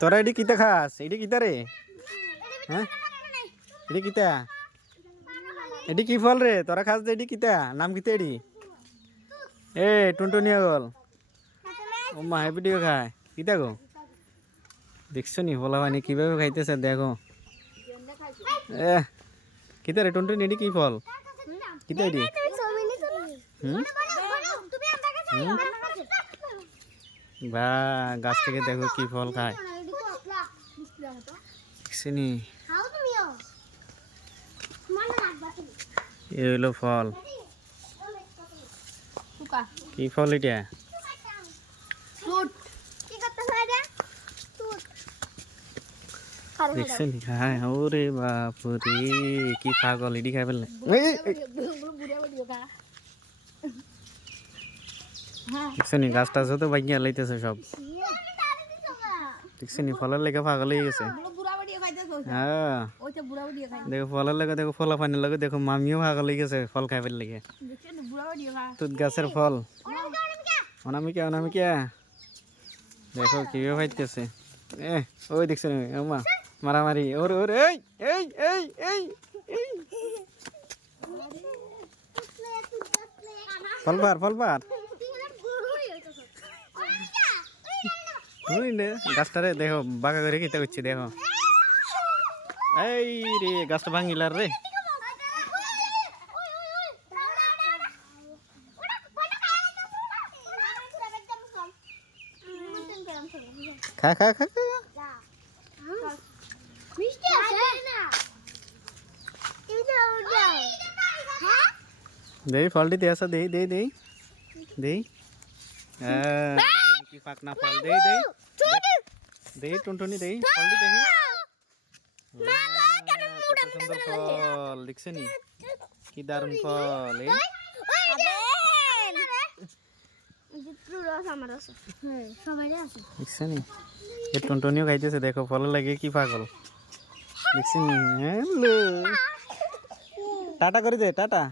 তোরা এটি কিতা খাস? এটি কিতা রে? হ্যাঁ, এটি কিতা? এটি কি ফল রে? তোরা খাস যে এটি কিতা? নাম কিতা এটি? এ টুনটুনিয়া গল ও মা ভিডিও খায় কিতা গো? দেখছো নি বলা হয়নি কিভাবে খাইতেছে দেখো। এ কিতা রে টুনটুনি এটি কি ফল? কিতা এটি? বা গাছ থেকে দেখো কি ফল খায়। দেখছি নি এ হইলো ফল। কি ফল এটা? দেখছেন খায়? ওরে বাপ রে কি পাগল এটি খাই ফেললে। দেখছেন গাছ টাছ তো ভাঙিয়া লাইতেছে সব। দেখছেন ফলের লেগে পাগল হয়ে গেছে। হ্যাঁ দেখো ফলের লেগে দেখো ফলা পানির লগে দেখো মামিও পাগল হয়ে গেছে ফল খাই ফেল লেগে। তুত গাছের ফল অনামিকা অনামিকা দেখো কিভাবে পাইতেছে। ওই দেখছেন মা মারামারি ওর ওর এই এই এই এই ফলবার ফলবার গাছটারে দেখো বাঁকা করে খেতে করছি দেখো। এই রে গাছটা ভাঙিলার রে। খা খা খা খা দেই ফলটি দিয়ে আসা দেই দেই দেই দেই কি পাকনা ফল দেই দেই দেই টুনটুনি দেই ফলটি দেখি সুন্দর ফল দেখছেন কি দারুণ ফল। দেখছেন এই টুনটুনিও খাইতেছে দেখো ফল লাগে কি পাগল দেখছেন। টাটা করে দে টাটা।